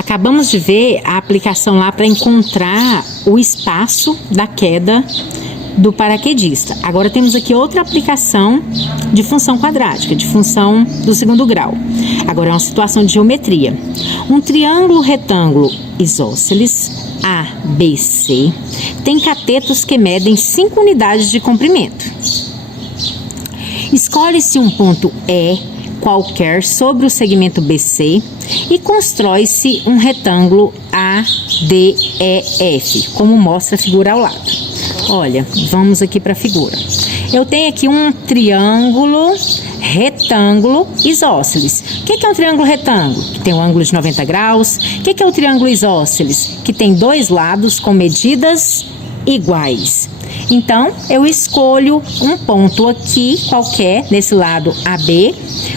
Acabamos de ver a aplicação lá para encontrar o espaço da queda do paraquedista. Agora temos aqui outra aplicação de função quadrática, de função do segundo grau. Agora é uma situação de geometria. Um triângulo retângulo isósceles ABC tem catetos que medem 5 unidades de comprimento. Escolhe-se um ponto E qualquer sobre o segmento BC e constrói-se um retângulo ADEF, como mostra a figura ao lado. Olha, vamos aqui para a figura. Eu tenho aqui um triângulo retângulo isósceles. O que é um triângulo retângulo? Que tem um ângulo de 90 graus. O que é o triângulo isósceles? Que tem dois lados com medidas iguais. Então, eu escolho um ponto aqui, qualquer, nesse lado AB,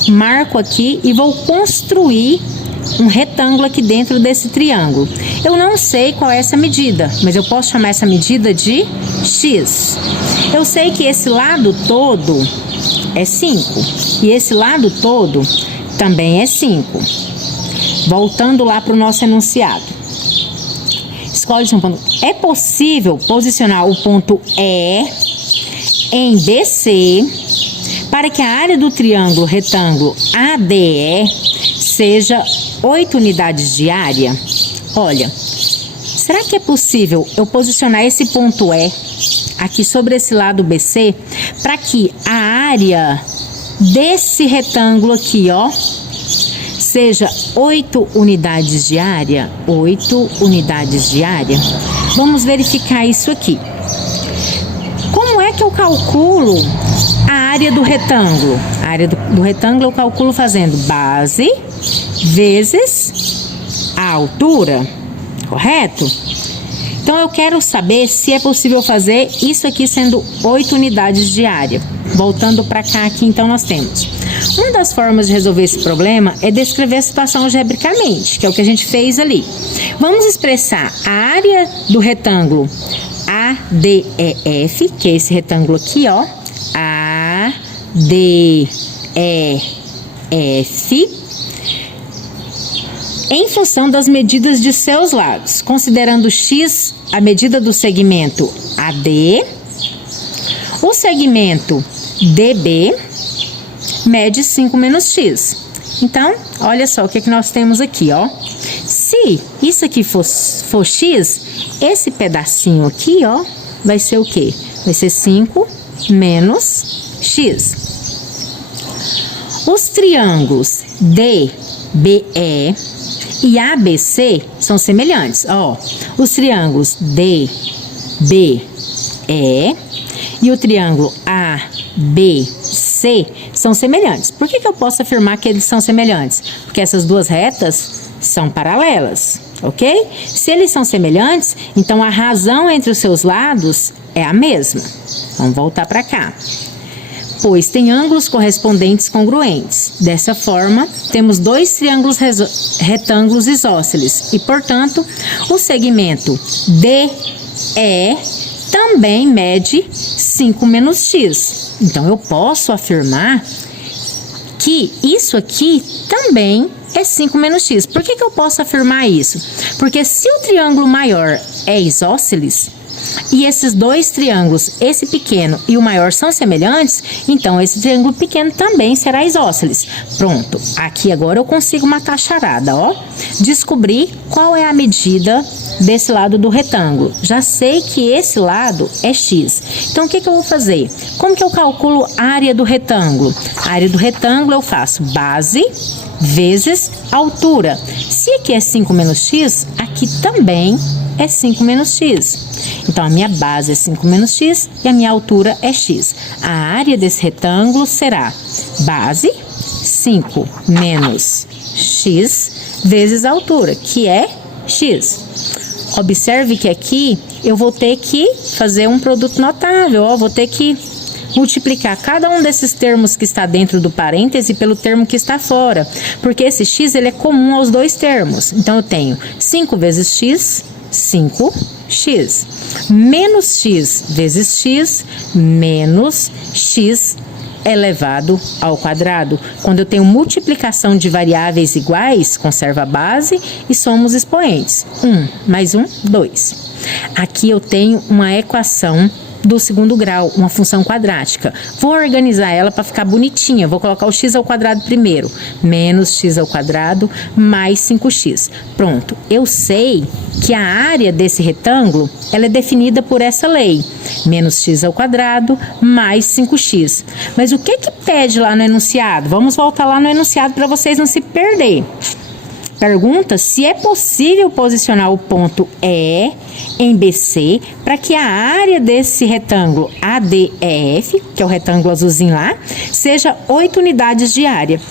marco aqui e vou construir um retângulo aqui dentro desse triângulo. Eu não sei qual é essa medida, mas eu posso chamar essa medida de X. Eu sei que esse lado todo é 5 e esse lado todo também é 5. Voltando lá para o nosso enunciado. Escolhe-se um ponto. É possível posicionar o ponto E em BC para que a área do triângulo retângulo ADE seja 8 unidades de área? Olha, será que é possível eu posicionar esse ponto E aqui sobre esse lado BC para que a área desse retângulo aqui, ó, seja 8 unidades de área? 8 unidades de área. Vamos verificar isso aqui. Como é que eu calculo a área do retângulo? A área do retângulo eu calculo fazendo base vezes a altura, correto? Então eu quero saber se é possível fazer isso aqui sendo 8 unidades de área. Voltando para cá aqui, então nós temos. Uma das formas de resolver esse problema é descrever a situação algebricamente, que é o que a gente fez ali. Vamos expressar a área do retângulo ADEF, que é esse retângulo aqui, ó, ADEF, em função das medidas de seus lados, considerando x a medida do segmento AD, o segmento DB mede 5 menos x. Então, olha só o que nós temos aqui, ó. Se isso aqui for x, esse pedacinho aqui, ó, vai ser o quê? Vai ser 5 menos x. Os triângulos DBE e ABC são semelhantes, ó. Os triângulos DBE e o triângulo ABC são semelhantes. Por que eu posso afirmar que eles são semelhantes? Porque essas duas retas são paralelas, ok? Se eles são semelhantes, então a razão entre os seus lados é a mesma. Vamos voltar para cá. Pois tem ângulos correspondentes congruentes. Dessa forma, temos dois triângulos retângulos isósceles e, portanto, o segmento DE também mede 5 menos x. Então, eu posso afirmar que isso aqui também é 5 menos x. Por que eu posso afirmar isso? Porque se o triângulo maior é isósceles, e esses dois triângulos, esse pequeno e o maior, são semelhantes, então esse triângulo pequeno também será isósceles. Pronto, aqui agora eu consigo matar a charada, ó. Descobrir qual é a medida desse lado do retângulo. Já sei que esse lado é x. Então, o que eu vou fazer? Como que eu calculo a área do retângulo? A área do retângulo eu faço base vezes altura. Se aqui é 5 menos x, aqui também é 5 menos x. Então, a minha base é 5 menos x e a minha altura é x. A área desse retângulo será base 5 menos x vezes a altura, que é x. Observe que aqui eu vou ter que fazer um produto notável, ó, vou ter que multiplicar cada um desses termos que está dentro do parêntese pelo termo que está fora, porque esse x ele é comum aos dois termos. Então, eu tenho 5 vezes x, 5x, menos x vezes x, menos x elevado ao quadrado. Quando eu tenho multiplicação de variáveis iguais, conserva a base e somos expoentes. 1 mais 1, 2. Aqui eu tenho uma equação do segundo grau, uma função quadrática. Vou organizar ela para ficar bonitinha. Vou colocar o x ao quadrado primeiro. Menos x ao quadrado mais 5x. Pronto. Eu sei que a área desse retângulo, ela é definida por essa lei. Menos x ao quadrado mais 5x. Mas o que pede lá no enunciado? Vamos voltar lá no enunciado para vocês não se perderem. Pergunta se é possível posicionar o ponto E em BC para que a área desse retângulo ADEF, que é o retângulo azulzinho lá, seja 8 unidades de área.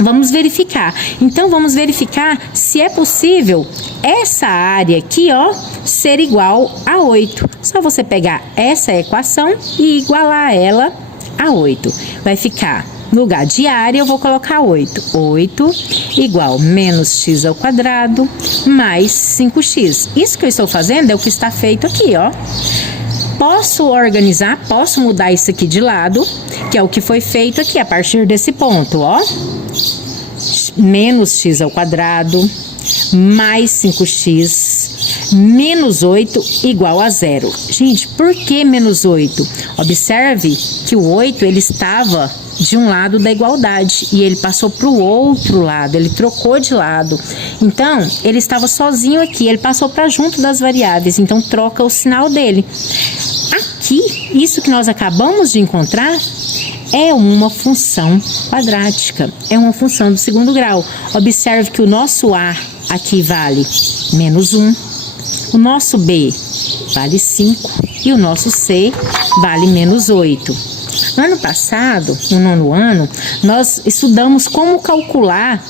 Vamos verificar. Então, vamos verificar se é possível essa área aqui, ó, ser igual a 8. Só você pegar essa equação e igualar ela a 8. Vai ficar... No lugar de área, eu vou colocar 8. 8 igual menos x ao quadrado mais 5x. Isso que eu estou fazendo é o que está feito aqui, ó. Posso organizar, posso mudar isso aqui de lado, que é o que foi feito aqui a partir desse ponto, ó. Menos x ao quadrado mais 5x menos 8 igual a 0. Gente, por que menos 8? Observe que o 8 ele estava de um lado da igualdade e ele passou para o outro lado, ele trocou de lado. Então, ele estava sozinho aqui, ele passou para junto das variáveis, então troca o sinal dele. Aqui, isso que nós acabamos de encontrar é uma função quadrática, é uma função do segundo grau. Observe que o nosso A aqui vale menos 1, o nosso B vale 5 e o nosso C vale menos 8. Ano passado, no nono ano, nós estudamos como calcular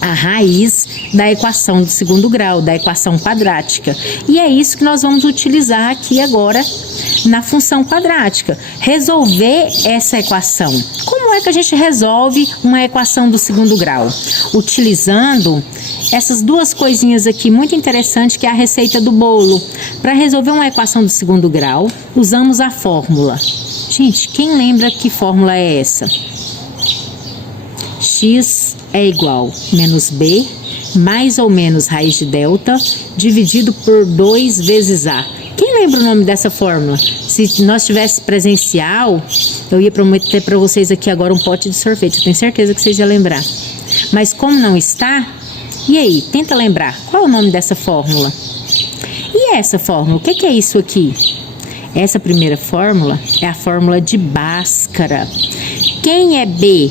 a raiz da equação do segundo grau, da equação quadrática. E é isso que nós vamos utilizar aqui agora na função quadrática. Resolver essa equação. Como é que a gente resolve uma equação do segundo grau? Utilizando essas duas coisinhas aqui muito interessantes, que é a receita do bolo. Para resolver uma equação do segundo grau, usamos a fórmula. Gente, quem lembra que fórmula é essa? X é igual a menos B mais ou menos raiz de delta dividido por 2 vezes A. Quem lembra o nome dessa fórmula? Se nós tivesse presencial, eu ia prometer para vocês aqui agora um pote de sorvete. Eu tenho certeza que vocês iam lembrar. Mas como não está, e aí? Tenta lembrar. Qual é o nome dessa fórmula? E essa fórmula? O que é isso aqui? Essa primeira fórmula é a fórmula de Bhaskara. Quem é B?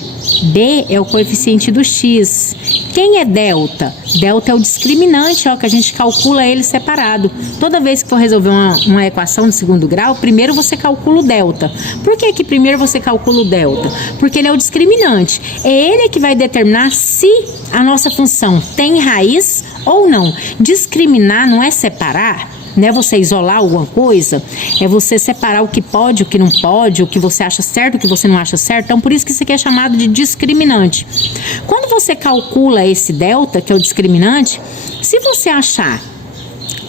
B é o coeficiente do X. Quem é delta? Delta é o discriminante, ó, que a gente calcula ele separado. Toda vez que for resolver uma equação de segundo grau, primeiro você calcula o delta. Por que que primeiro você calcula o delta? Porque ele é o discriminante. É ele que vai determinar se a nossa função tem raiz ou não. Discriminar não é separar? Não é você isolar alguma coisa, é você separar o que pode, o que não pode, o que você acha certo, o que você não acha certo. Então, por isso que isso aqui é chamado de discriminante. Quando você calcula esse delta, que é o discriminante, se você achar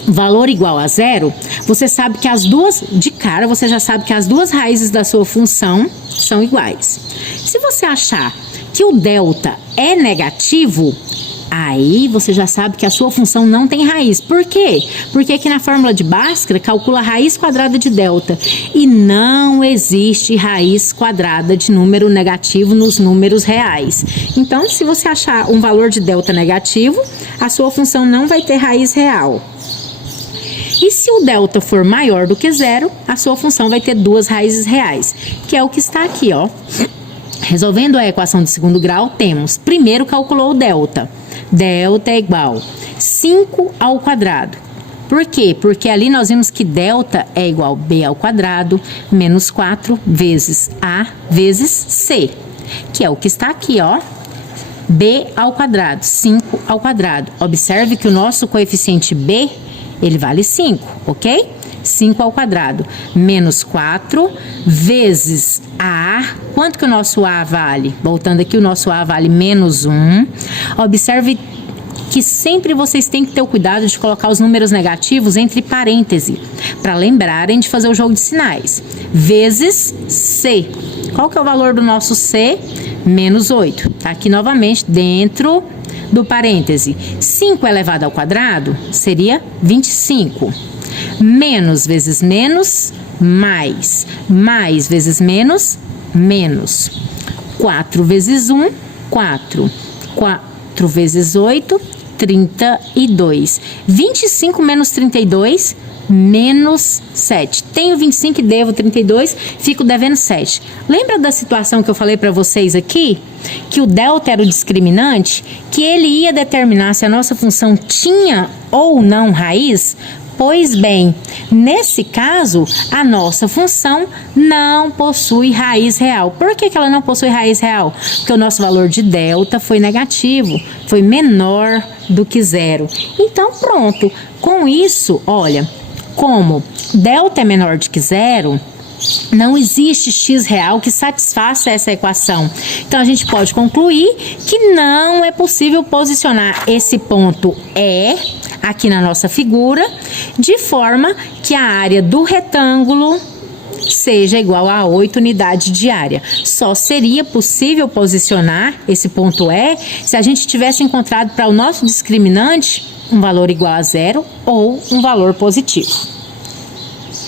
valor igual a 0, você sabe que as duas, de cara, você já sabe que as duas raízes da sua função são iguais. Se você achar que o delta é negativo, aí você já sabe que a sua função não tem raiz. Por quê? Porque aqui na fórmula de Bhaskara calcula a raiz quadrada de delta. E não existe raiz quadrada de número negativo nos números reais. Então, se você achar um valor de delta negativo, a sua função não vai ter raiz real. E se o delta for maior do que 0, a sua função vai ter duas raízes reais, que é o que está aqui, ó. Resolvendo a equação de segundo grau, temos, primeiro calculou o delta. Delta é igual a 5 ao quadrado. Por quê? Porque ali nós vimos que delta é igual a B ao quadrado menos 4 vezes A vezes C, que é o que está aqui, ó. B ao quadrado, 5 ao quadrado. Observe que o nosso coeficiente B, ele vale 5, ok? 5 ao quadrado, menos 4 vezes A. Quanto que o nosso A vale? Voltando aqui, o nosso A vale menos 1. Observe que sempre vocês têm que ter o cuidado de colocar os números negativos entre parênteses, para lembrarem de fazer o jogo de sinais. Vezes C. Qual que é o valor do nosso C? Menos 8. Tá aqui novamente dentro do parêntese. 5 elevado ao quadrado seria 25. Menos vezes menos, mais. Mais vezes menos, menos. 4 vezes 1, 4. 4 vezes 8, 32. 25 menos 32, menos 7. Tenho 25 e devo 32, fico devendo 7. Lembra da situação que eu falei para vocês aqui? Que o delta era o discriminante, que ele ia determinar se a nossa função tinha ou não raiz? Pois bem, nesse caso, a nossa função não possui raiz real. Por que ela não possui raiz real? Porque o nosso valor de delta foi negativo, foi menor do que zero. Então, pronto. Com isso, olha, como delta é menor do que zero, não existe x real que satisfaça essa equação. Então, a gente pode concluir que não é possível posicionar esse ponto E aqui na nossa figura, de forma que a área do retângulo seja igual a 8 unidades de área. Só seria possível posicionar esse ponto E se a gente tivesse encontrado para o nosso discriminante um valor igual a zero ou um valor positivo.